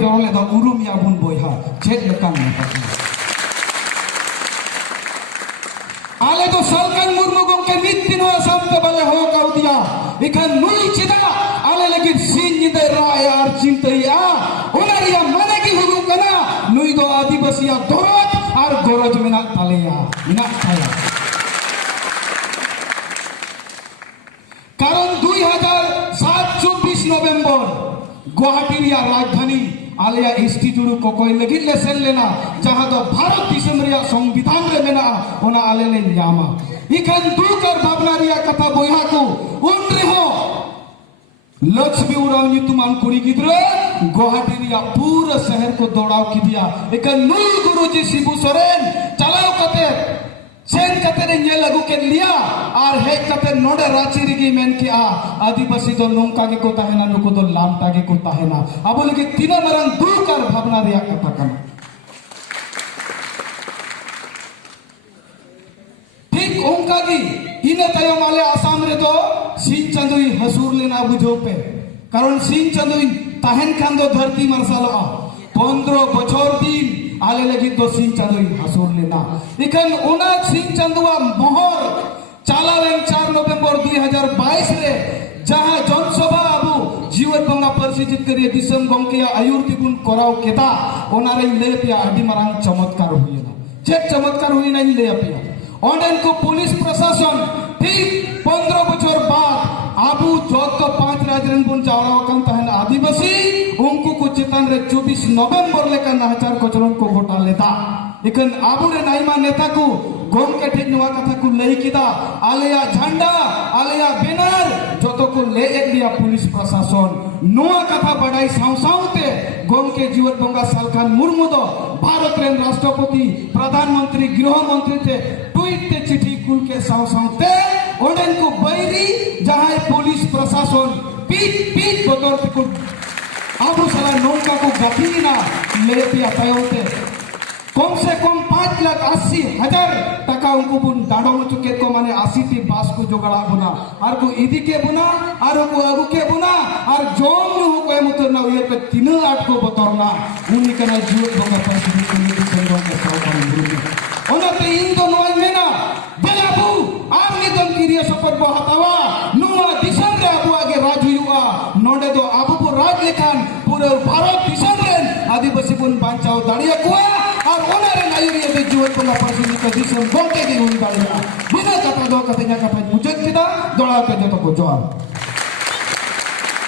Jorole da urum ya bun boyha chet lekan mata ale to salkan murmu gongke mitino sampe bale ho kau dia ikan nui cida ale lagi sin nyide raya ar cintai a onaria mane ki hukum kana nui do adibasi ya dorot ar goroj menak taleya menak saya কারণ 2007-24 November গুয়াহাটির রাজধানী Alia institute কোকই লাগি লেসেল लेना जहां तो भारत दिसम रिया संविधान रे मेना ओना आले ले न्यामा इखन दुकर भावना रिया कथा बोया को उन रे हो लक्ष्मी उराव नितुमान कुड़ी गिद्रे गुवाहाटी रिया पूरा शहर को दौड़ाव की दिया इखन नुई गुरुजी शिबू सोरेन चलाओ कते सेन कते ने लागू के लिया और हे कते नोडे रांची रिगी मेन के आदिवासी दो नोंका के को ताहेना नुको दो लामटा के को ताहेना अब लगे तीना मरन दुकर भावना रिया कथा कना ठीक ओंका की इने तयम आले आसाम रे तो सिन चंदुई हसूर लेना बुझो पे कारण सिन चंदुई ताहेन खान दो धरती मरसाला 15 बछर दिन आले लगी तो सिंह चंदुई हसूर लेना इखन उना सिंह चंदुआ मोहर चालावें 4 नवंबर 2022 रे जहां जनसभा अबु जीवन बंगा परिचित करिए दिसम गंकिया आयुर तिबुन कराव केता ओनारे ले पिया अडी मरांग चमत्कार हुईना जे चमत्कार हुईना ले पिया ओंडन को पुलिस प्रशासन ठीक 15 बछर बाद आबू जोत 5 राजरन बुन जावरा कन तहन आदिवासी उनको को चेतन रे 24 नवंबर लेकर नाचार कोचरन को गोटा लेता इकन आबू रे नाइमा नेता को गोम के ठीक नवा कथा को लई किदा आलिया झंडा आलिया बैनर जोतो को ले एक लिया पुलिस प्रशासन नवा कथा बड़ाई साउसाउते गोम के जीवन बंगा सालखान मुर्मु दो भारत रे राष्ट्रपति प्रधानमंत्री गृह मंत्री थे ट्वीट ते चिट्ठी कुल के साउसाउते ओडन को बैरी जहां पुलिस प्रशासन पीट पीट बतौर को आबू साला नौका को गठीना ले पिया तयोते कम से कम 5,80,000 টাকা उनको बुन दाड़ो चुके को माने 80 टी बास को जोगड़ा बुना और को इदी के बुना और को अगु के बुना और जोम नु को मुतर ना ये पे 3-8 को बतौरना उनी कना जीवन बंगा परिस्थिति को लेके संगम के सावधान बुनी ओनते इन दो नोय मेना बेलाबू आमनी दम किरिया सपर बहतावा नुवा दिसम रे अबू आगे राज हुआ नोडे दो अबू को राज लेखान पूरे भारत दिसम रे आदिवासी बुन बांचाओ दाड़िया को और ओनारे नायुरिया दे जीवन बंगा परिस्थिति को दिसम गोटे के हुई दाड़िया बिना कथा दो कथेኛ कथा मुजत किदा दोड़ा के जतो को जवाब